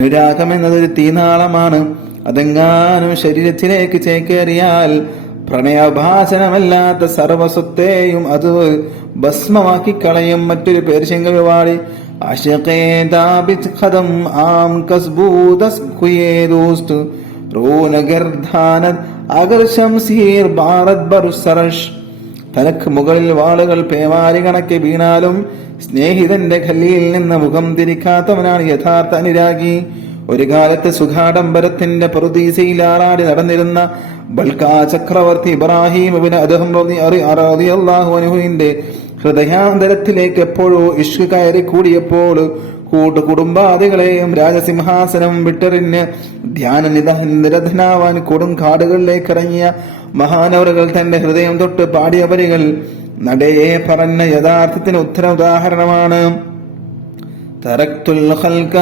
അനുരാഗം എന്നതൊരു തീനാളമാണ്. അതെങ്ങാനും ശരീരത്തിലേക്ക് ചേക്കേറിയാൽ പ്രണയഭാസനമല്ലാത്ത സർവസ്വത്തെയും അത് ഭസ്മമാക്കി കളയും. മറ്റൊരു പേർഷ്യൻ കവി പാടി, ആശിഖേ ദാബിത് ഖദം ആം കസ്ബൂദസ് ഖുയേ ദോസ്ത് റൂനഗർധാനത് അഗർ ശംസീർ ഭാരത് ബറുസറഷ്. തനക്ക് മുകളിൽ വാളുകൾ പേമാരി കണക്കെ വീണാലും സ്നേഹിതന്റെ ഖല്ലിയിൽ നിന്ന് മുഖം തിരിക്കാത്തവനാണ് യഥാർത്ഥ അനുരാഗി. ഒരു കാലത്ത് സുഖാഡംബരത്തിന്റെ പറുദീസയിൽ ആറാടി നടന്നിരുന്ന ബൽക്കാ ചക്രവർത്തി ഇബ്രാഹിം ഇബ്നു അദ്ഹം റളിയല്ലാഹു അൻഹുവിന്റെ ഹൃദയാന്തരത്തിലേക്ക് എപ്പോഴോ ഇഷ്ക് കയറി കൂടിയപ്പോൾ കുടുംബാദികളെയും രാജസിംഹാസനം വിട്ടെറിഞ്ഞ് ധ്യാന നിരതനാവാൻ കൊടും കാടുകളിലേക്ക് ഇറങ്ങിയ മഹാനവറുകൾ തന്റെ ഹൃദയം തൊട്ട് പാടിയ വരികൾ നടയെ പറഞ്ഞ യഥാർത്ഥത്തിന് ഉദാഹരണമാണ്. തറക്തുൽ ഖൽക